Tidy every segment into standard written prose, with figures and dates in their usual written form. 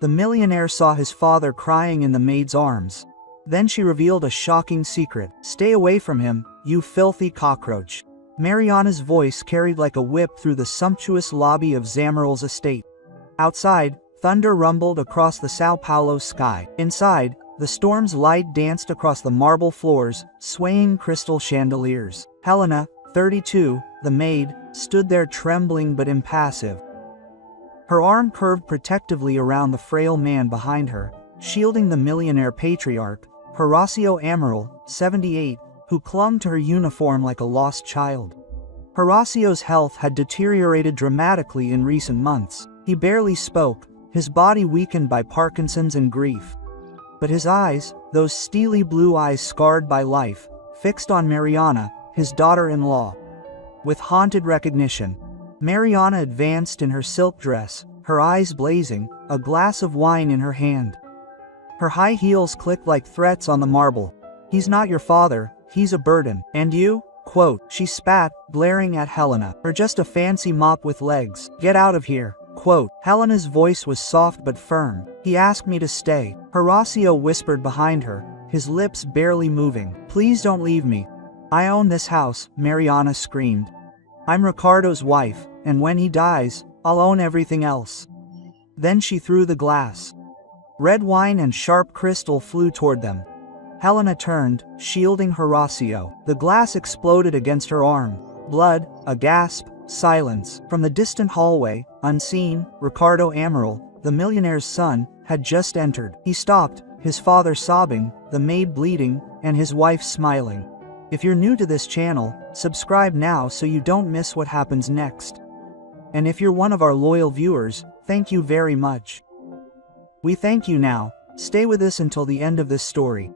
The millionaire saw his father crying in the maid's arms. Then she revealed a shocking secret. "Stay away from him, you filthy cockroach." Mariana's voice carried like a whip through the sumptuous lobby of Zamaral's estate. Outside, thunder rumbled across the Sao Paulo sky. Inside, the storm's light danced across the marble floors, swaying crystal chandeliers. Helena, 32, the maid, stood there trembling but impassive. Her arm curved protectively around the frail man behind her, shielding the millionaire patriarch, Horacio Amaral, 78, who clung to her uniform like a lost child. Horacio's health had deteriorated dramatically in recent months. He barely spoke, his body weakened by Parkinson's and grief. But his eyes, those steely blue eyes scarred by life, fixed on Mariana, his daughter-in-law. With haunted recognition, Mariana advanced in her silk dress, her eyes blazing, a glass of wine in her hand. Her high heels clicked like threats on the marble. "He's not your father, he's a burden. And you?" Quote, she spat, glaring at Helena. "Or just a fancy mop with legs. Get out of here." Quote, Helena's voice was soft but firm. "He asked me to stay." Horacio whispered behind her, his lips barely moving. "Please don't leave me. I own this house," Mariana screamed. "I'm Ricardo's wife, and when he dies, I'll own everything else." Then she threw the glass. Red wine and sharp crystal flew toward them. Helena turned, shielding Horacio. The glass exploded against her arm. Blood, a gasp, silence. From the distant hallway, unseen, Ricardo Amaral, the millionaire's son, had just entered. He stopped, his father sobbing, the maid bleeding, and his wife smiling. If you're new to this channel, subscribe now so you don't miss what happens next. And if you're one of our loyal viewers, thank you very much. We thank you now. Stay with us until the end of this story.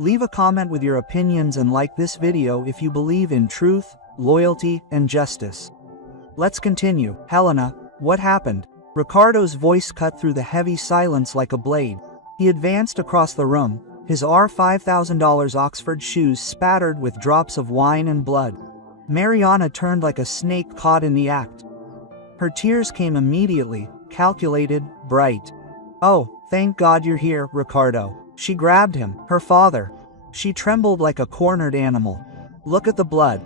Leave a comment with your opinions and like this video if you believe in truth, loyalty, and justice. Let's continue. Helena, what happened? Ricardo's voice cut through the heavy silence like a blade. He advanced across the room, his $5,000 Oxford shoes spattered with drops of wine and blood. Mariana turned like a snake caught in the act. Her tears came immediately, calculated, bright. "Oh, thank God you're here, Ricardo." She grabbed him, her father. She trembled like a cornered animal. "Look at the blood."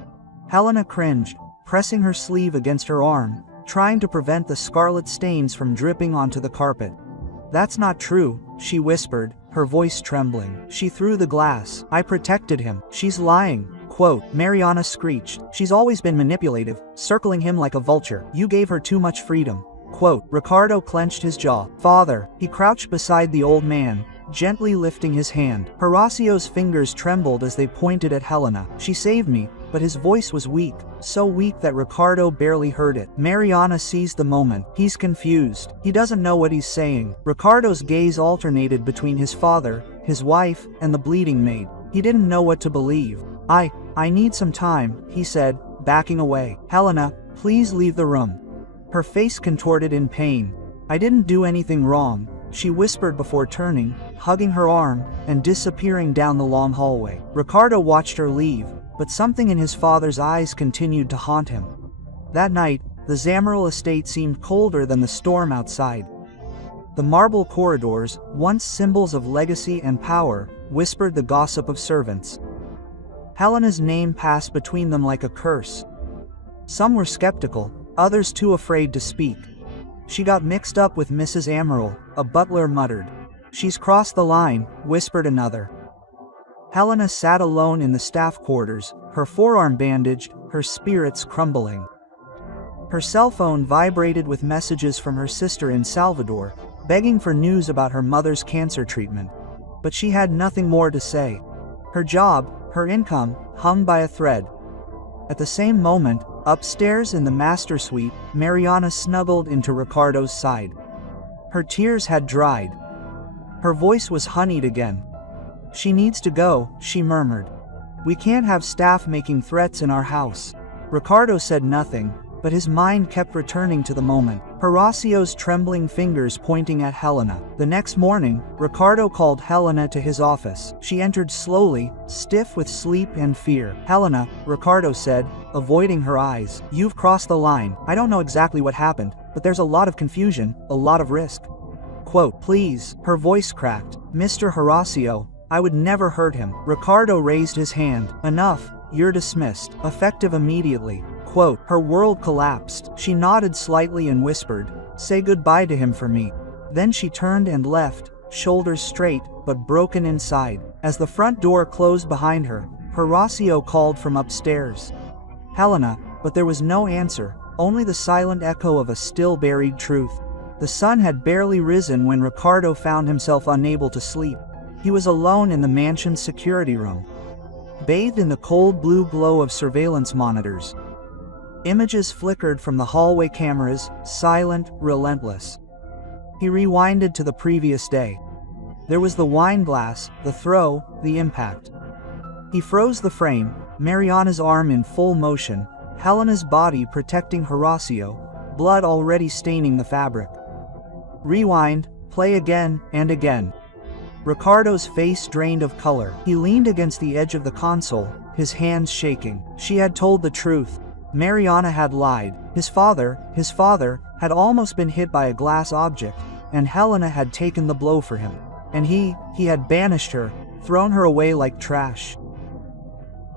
Helena cringed, pressing her sleeve against her arm, trying to prevent the scarlet stains from dripping onto the carpet. "That's not true," she whispered, her voice trembling. She threw the glass. "I protected him." "She's lying." Quote, Mariana screeched. "She's always been manipulative, circling him like a vulture. You gave her too much freedom." Quote, Ricardo clenched his jaw. "Father." He crouched beside the old man, gently lifting his hand. Horacio's fingers trembled as they pointed at Helena. "She saved me," but his voice was weak, so weak that Ricardo barely heard it. Mariana seized the moment. He's confused. He doesn't know what he's saying. Ricardo's gaze alternated between his father, his wife, and the bleeding maid. He didn't know what to believe. I need some time," he said, backing away. "Helena, please leave the room." Her face contorted in pain. "I didn't do anything wrong," she whispered before turning, hugging her arm, and disappearing down the long hallway. Ricardo watched her leave, but something in his father's eyes continued to haunt him. That night, the Zamaral estate seemed colder than the storm outside. The marble corridors, once symbols of legacy and power, whispered the gossip of servants. Helena's name passed between them like a curse. Some were skeptical, others too afraid to speak. "She got mixed up with Mrs. Amaral," a butler muttered. "She's crossed the line," whispered another. Helena sat alone in the staff quarters, her forearm bandaged, her spirits crumbling. Her cell phone vibrated with messages from her sister in Salvador, begging for news about her mother's cancer treatment. But she had nothing more to say. Her job, her income, hung by a thread. At the same moment, upstairs in the master suite, Mariana snuggled into Ricardo's side. Her tears had dried. Her voice was honeyed again. "She needs to go," she murmured. "We can't have staff making threats in our house." Ricardo said nothing, but his mind kept returning to the moment. Horacio's trembling fingers pointing at Helena. The next morning, Ricardo called Helena to his office. She entered slowly, stiff with sleep and fear. "Helena," Ricardo said, avoiding her eyes. "You've crossed the line. I don't know exactly what happened, but there's a lot of confusion, a lot of risk." Quote, please, her voice cracked. Mr. Horacio, I would never hurt him. Ricardo raised his hand. Enough, you're dismissed. Effective immediately. Quote, her world collapsed. She nodded slightly and whispered, say goodbye to him for me. Then she turned and left, shoulders straight, but broken inside. As the front door closed behind her, Horacio called from upstairs. Helena, but there was no answer, only the silent echo of a still buried truth. The sun had barely risen when Ricardo found himself unable to sleep. He was alone in the mansion's security room, bathed in the cold blue glow of surveillance monitors. Images flickered from the hallway cameras, silent, relentless. He rewinded to the previous day. There was the wine glass, the throw, the impact. He froze the frame, Mariana's arm in full motion, Helena's body protecting Horacio, blood already staining the fabric. Rewind, play again, and again. Ricardo's face drained of color. He leaned against the edge of the console, his hands shaking. She had told the truth. Mariana had lied. His father, had almost been hit by a glass object, and Helena had taken the blow for him. And he had banished her, thrown her away like trash.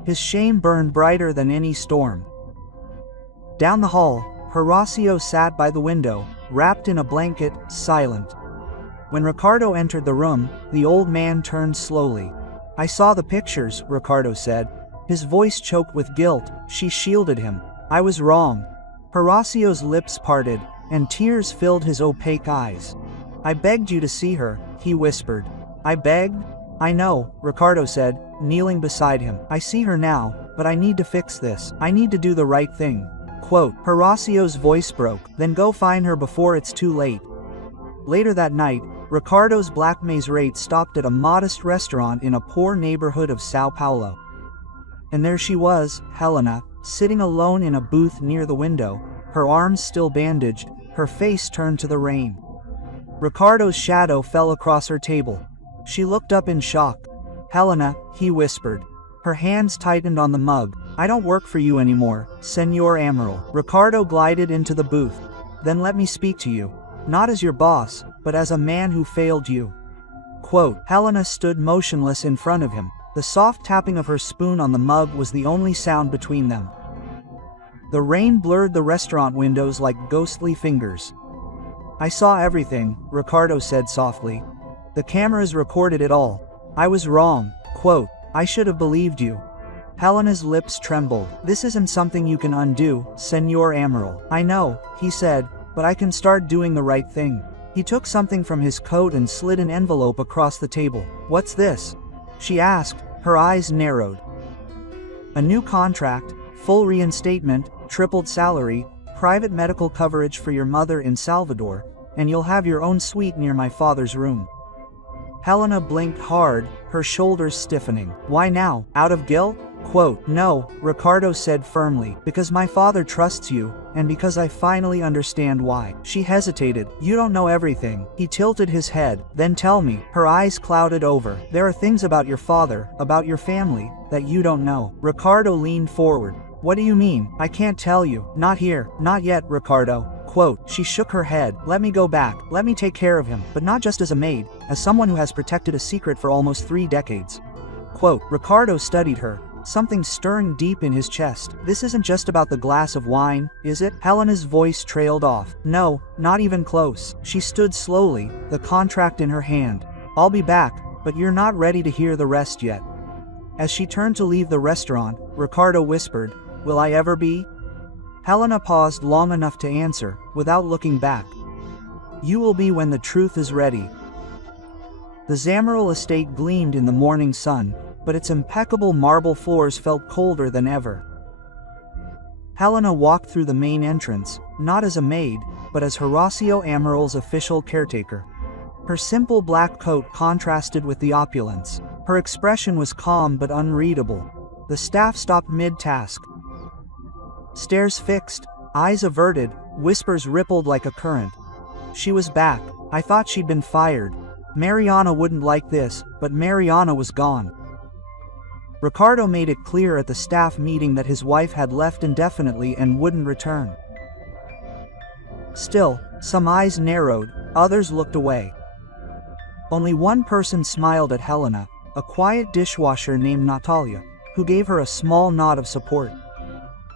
His shame burned brighter than any storm. Down the hall, Horacio sat by the window, wrapped in a blanket, silent. When Ricardo entered the room, the old man turned slowly. I saw the pictures, Ricardo said. His voice choked with guilt. She shielded him. I was wrong. Horacio's lips parted, and tears filled his opaque eyes. I begged you to see her, he whispered. I begged? I know, Ricardo said, kneeling beside him. I see her now, but I need to fix this. I need to do the right thing. Quote, Horacio's voice broke. Then go find her before it's too late. Later that night, Ricardo's Black Maze rate stopped at a modest restaurant in a poor neighborhood of Sao Paulo. And there she was, Helena, sitting alone in a booth near the window, her arms still bandaged, her face turned to the rain. Ricardo's shadow fell across her table. She looked up in shock. Helena, he whispered. Her hands tightened on the mug. I don't work for you anymore, Senor Amaral. Ricardo glided into the booth. Then let me speak to you. Not as your boss, but as a man who failed you. Quote, Helena stood motionless in front of him. The soft tapping of her spoon on the mug was the only sound between them. The rain blurred the restaurant windows like ghostly fingers. I saw everything, Ricardo said softly. The cameras recorded it all. I was wrong. Quote, I should have believed you. Helena's lips trembled. This isn't something you can undo, Senor Amaral. I know, he said, but I can start doing the right thing. He took something from his coat and slid an envelope across the table. What's this? She asked, her eyes narrowed. A new contract, full reinstatement, tripled salary, private medical coverage for your mother in Salvador, and you'll have your own suite near my father's room. Helena blinked hard, her shoulders stiffening. Why now? Out of guilt? Quote, no, Ricardo said firmly, because my father trusts you, and because I finally understand why. She hesitated. You don't know everything. He tilted his head. Then tell me. Her eyes clouded over. There are things about your father, about your family, that you don't know. Ricardo leaned forward. What do you mean? I can't tell you. Not here. Not yet, Ricardo. Quote, she shook her head. Let me go back. Let me take care of him, but not just as a maid, as someone who has protected a secret for almost 3 decades. Quote, Ricardo studied her, something stirring deep in his chest. This isn't just about the glass of wine, is it? Helena's voice trailed off. No, not even close. She stood slowly, the contract in her hand. I'll be back, but you're not ready to hear the rest yet. As she turned to leave the restaurant, Ricardo whispered, will I ever be? Helena paused long enough to answer, without looking back. You will be when the truth is ready. The Zamaral estate gleamed in the morning sun, but its impeccable marble floors felt colder than ever. Helena walked through the main entrance, not as a maid, but as Horacio Amaral's official caretaker. Her simple black coat contrasted with the opulence. Her expression was calm but unreadable. The staff stopped mid-task. Stares fixed, eyes averted, whispers rippled like a current. She was back. I thought she'd been fired. Mariana wouldn't like this, but Mariana was gone. Ricardo made it clear at the staff meeting that his wife had left indefinitely and wouldn't return. Still, some eyes narrowed, others looked away. Only one person smiled at Helena, a quiet dishwasher named Natalia, who gave her a small nod of support.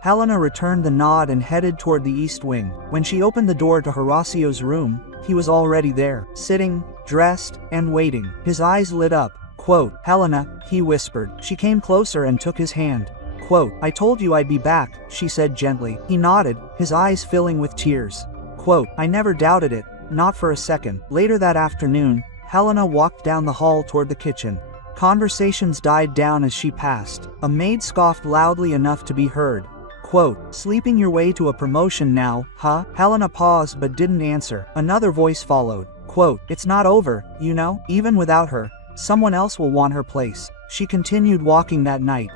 Helena returned the nod and headed toward the east wing. When she opened the door to Horacio's room, he was already there, sitting, dressed, and waiting. His eyes lit up. Quote, "Helena," he whispered. She came closer and took his hand. Quote, "I told you I'd be back," she said gently. He nodded, his eyes filling with tears. Quote, "I never doubted it, not for a second." Later that afternoon, Helena walked down the hall toward the kitchen. Conversations died down as she passed. A maid scoffed loudly enough to be heard. Quote, "Sleeping your way to a promotion now, huh?" Helena paused but didn't answer. Another voice followed. Quote, "It's not over, you know. Even without her, someone else will want her place." She continued walking that night.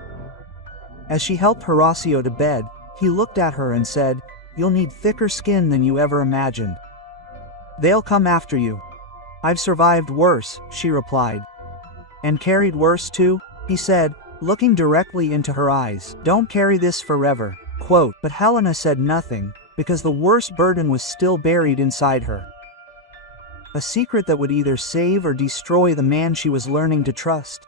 As she helped Horacio to bed, he looked at her and said, "You'll need thicker skin than you ever imagined. They'll come after you." "I've survived worse," she replied. "And carried worse too?" he said, looking directly into her eyes. "Don't carry this forever." Quote, but Helena said nothing, because the worst burden was still buried inside her. A secret that would either save or destroy the man she was learning to trust.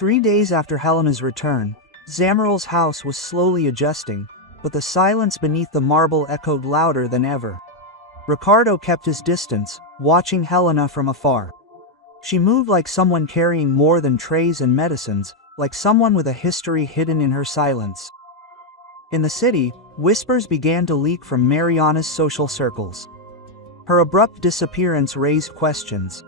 3 days after Helena's return, Zamaral's house was slowly adjusting, but the silence beneath the marble echoed louder than ever. Ricardo kept his distance, watching Helena from afar. She moved like someone carrying more than trays and medicines, like someone with a history hidden in her silence. In the city, whispers began to leak from Mariana's social circles. Her abrupt disappearance raised questions.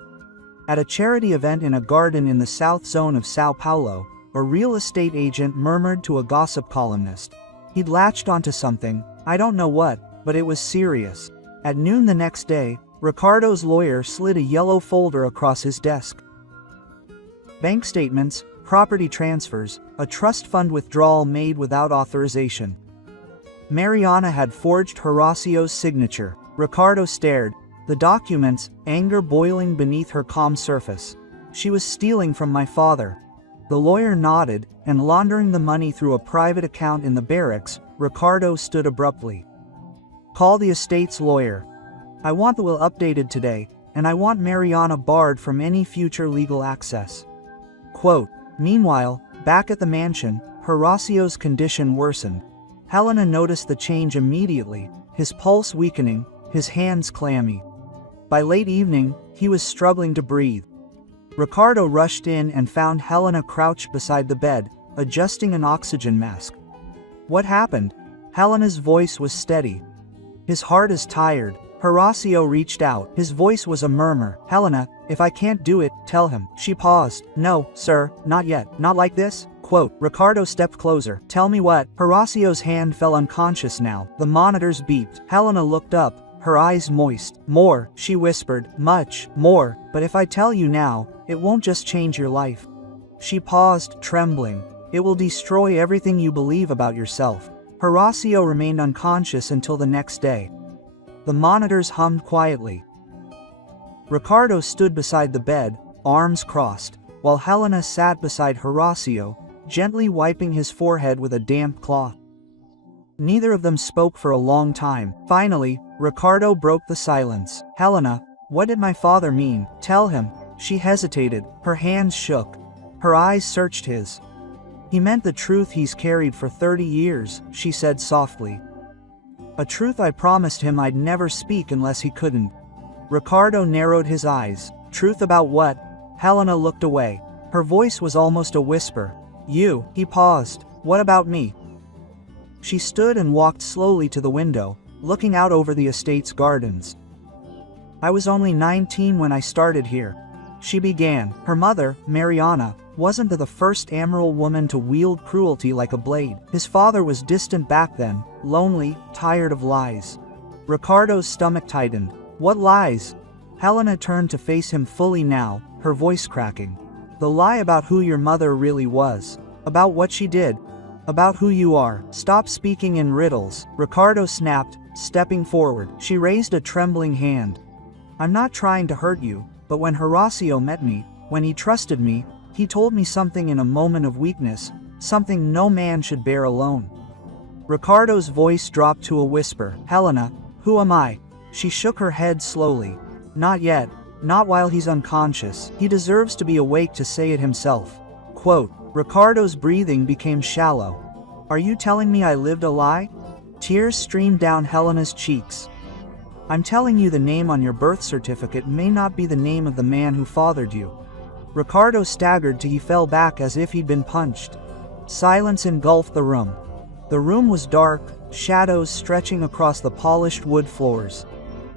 At a charity event in a garden in the south zone of Sao Paulo, a real estate agent murmured to a gossip columnist. He'd latched onto something, I don't know what, but it was serious. At noon the next day, Ricardo's lawyer slid a yellow folder across his desk. Bank statements, property transfers, a trust fund withdrawal made without authorization. Mariana had forged Horacio's signature. Ricardo stared. The documents, anger boiling beneath her calm surface. "She was stealing from my father." The lawyer nodded, and laundering the money through a private account in the barracks, Ricardo stood abruptly. "Call the estate's lawyer. I want the will updated today, and I want Mariana barred from any future legal access." Quote, meanwhile, back at the mansion, Horacio's condition worsened. Helena noticed the change immediately, his pulse weakening, his hands clammy. By late evening, he was struggling to breathe. Ricardo rushed in and found Helena crouched beside the bed, adjusting an oxygen mask. "What happened?" Helena's voice was steady. "His heart is tired." Horacio reached out. His voice was a murmur. "Helena, if I can't do it, tell him." She paused. "No, sir, not yet. Not like this." Quote, Ricardo stepped closer. "Tell me what?" Horacio's hand fell unconscious now. The monitors beeped. Helena looked up, her eyes moist. "More," she whispered. "Much more. But if I tell you now, it won't just change your life." She paused, trembling. "It will destroy everything you believe about yourself." Horacio remained unconscious until the next day. The monitors hummed quietly. Ricardo stood beside the bed, arms crossed, while Helena sat beside Horacio, gently wiping his forehead with a damp cloth. Neither of them spoke for a long time. Finally, Ricardo broke the silence. "Helena, what did my father mean? Tell him." She hesitated, her hands shook. Her eyes searched his. "He meant the truth he's carried for 30 years, she said softly. "A truth I promised him I'd never speak unless he couldn't." Ricardo narrowed his eyes. "Truth about what?" Helena looked away. Her voice was almost a whisper. "You." He paused. "What about me?" She stood and walked slowly to the window, looking out over the estate's gardens. "I was only 19 when I started here," she began. Her mother, Mariana, wasn't the first Amaral woman to wield cruelty like a blade. His father was distant back then, lonely, tired of lies. Ricardo's stomach tightened. "What lies?" Helena turned to face him fully now, her voice cracking. "The lie about who your mother really was. About what she did. About who you are." "Stop speaking in riddles," Ricardo snapped, stepping forward. She raised a trembling hand. "I'm not trying to hurt you, but when Horacio met me, when he trusted me, he told me something in a moment of weakness, something no man should bear alone." Ricardo's voice dropped to a whisper. "Helena, who am I?" She shook her head slowly. "Not yet." Not while he's unconscious. He deserves to be awake to say it himself. Quote, Ricardo's breathing became shallow. Are you telling me I lived a lie? Tears streamed down Helena's cheeks. I'm telling you the name on your birth certificate may not be the name of the man who fathered you. Ricardo staggered till he fell back as if he'd been punched. Silence engulfed the room. The room was dark, shadows stretching across the polished wood floors.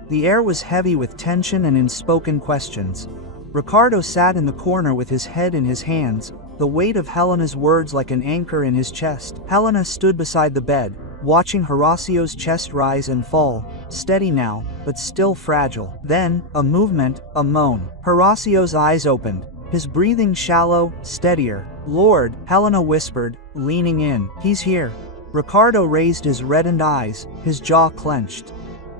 The air was heavy with tension and unspoken questions. Ricardo sat in the corner with his head in his hands, the weight of Helena's words like an anchor in his chest. Helena stood beside the bed, watching Horacio's chest rise and fall, steady now, but still fragile. Then, a movement, a moan. Horacio's eyes opened, his breathing shallow, steadier. Lord, Helena whispered, leaning in. He's here. Ricardo raised his reddened eyes, his jaw clenched.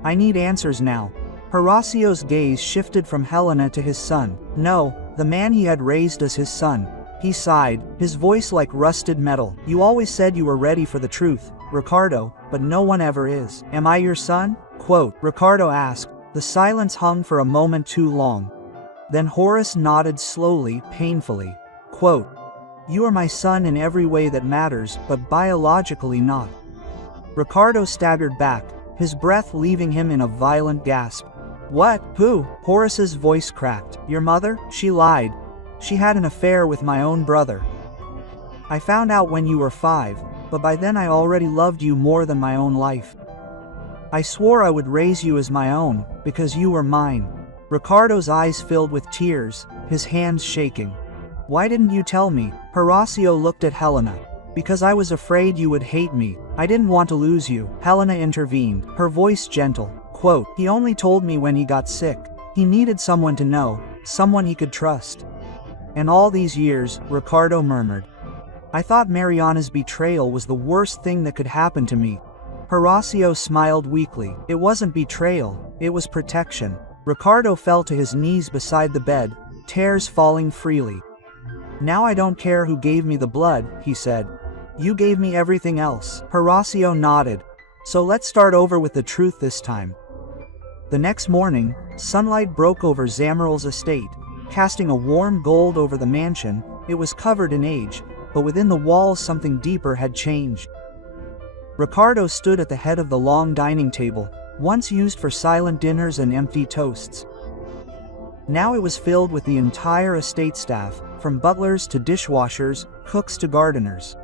I need answers now. Horacio's gaze shifted from Helena to his son. No, the man he had raised as his son. He sighed, his voice like rusted metal. You always said you were ready for the truth, Ricardo, but no one ever is. Am I your son? Quote, Ricardo asked. The silence hung for a moment too long. Then Horace nodded slowly, painfully. Quote, You are my son in every way that matters, but biologically not. Ricardo staggered back, his breath leaving him in a violent gasp. What? Who? Horace's voice cracked. Your mother? She lied. She had an affair with my own brother. I found out when you were 5, but by then I already loved you more than my own life. I swore I would raise you as my own, because you were mine. Ricardo's eyes filled with tears, his hands shaking. Why didn't you tell me? Horacio looked at Helena. Because I was afraid you would hate me. I didn't want to lose you. Helena intervened, her voice gentle. Quote, He only told me when he got sick. He needed someone to know, someone he could trust. And all these years, Ricardo murmured. I thought Mariana's betrayal was the worst thing that could happen to me. Horacio smiled weakly. It wasn't betrayal, it was protection. Ricardo fell to his knees beside the bed, tears falling freely. Now I don't care who gave me the blood, he said. You gave me everything else. Horacio nodded. So let's start over with the truth this time. The next morning, sunlight broke over Zamaral's estate, casting a warm gold over the mansion. It was covered in age, but within the walls something deeper had changed. Ricardo stood at the head of the long dining table, once used for silent dinners and empty toasts. Now it was filled with the entire estate staff, from butlers to dishwashers, cooks to gardeners.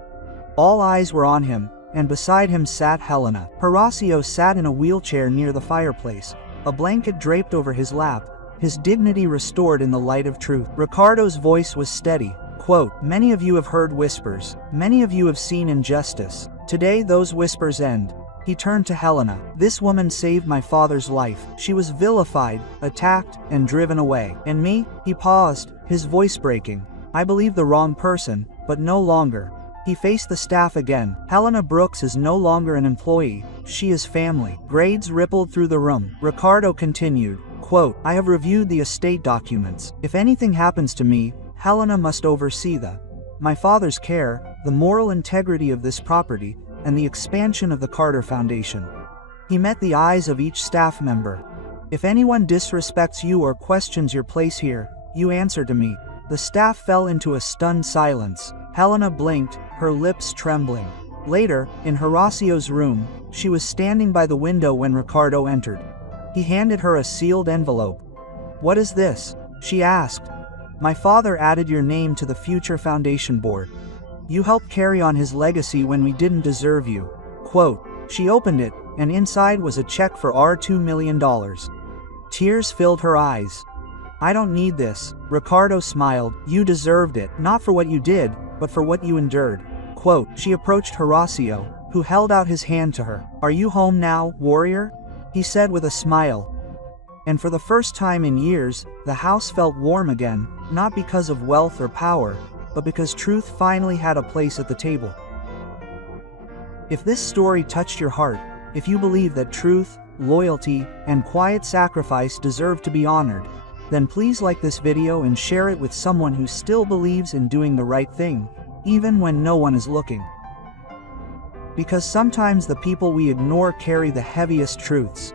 All eyes were on him, and beside him sat Helena. Horacio sat in a wheelchair near the fireplace, a blanket draped over his lap, his dignity restored in the light of truth. Ricardo's voice was steady. Quote, Many of you have heard whispers. Many of you have seen injustice. Today those whispers end. He turned to Helena. This woman saved my father's life. She was vilified, attacked, and driven away. And me? He paused, his voice breaking. I believed the wrong person, but no longer. He faced the staff again. Helena Brooks is no longer an employee. She is family. Grades rippled through the room. Ricardo continued. Quote, I have reviewed the estate documents. If anything happens to me, Helena must oversee my father's care, the moral integrity of this property, and the expansion of the Carter Foundation. He met the eyes of each staff member. If anyone disrespects you or questions your place here, you answer to me. The staff fell into a stunned silence. Helena blinked, her lips trembling. Later, in Horacio's room, she was standing by the window when Ricardo entered. He handed her a sealed envelope. What is this? She asked. My father added your name to the future foundation board. You helped carry on his legacy when we didn't deserve you. Quote, she opened it, and inside was a check for $2 million. Tears filled her eyes. I don't need this, Ricardo smiled. You deserved it, not for what you did, but for what you endured. Quote, she approached Horacio, who held out his hand to her. Are you home now, warrior? He said with a smile. And for the first time in years, the house felt warm again, not because of wealth or power, but because truth finally had a place at the table. If this story touched your heart, if you believe that truth, loyalty, and quiet sacrifice deserve to be honored, then please like this video and share it with someone who still believes in doing the right thing, even when no one is looking. Because sometimes the people we ignore carry the heaviest truths.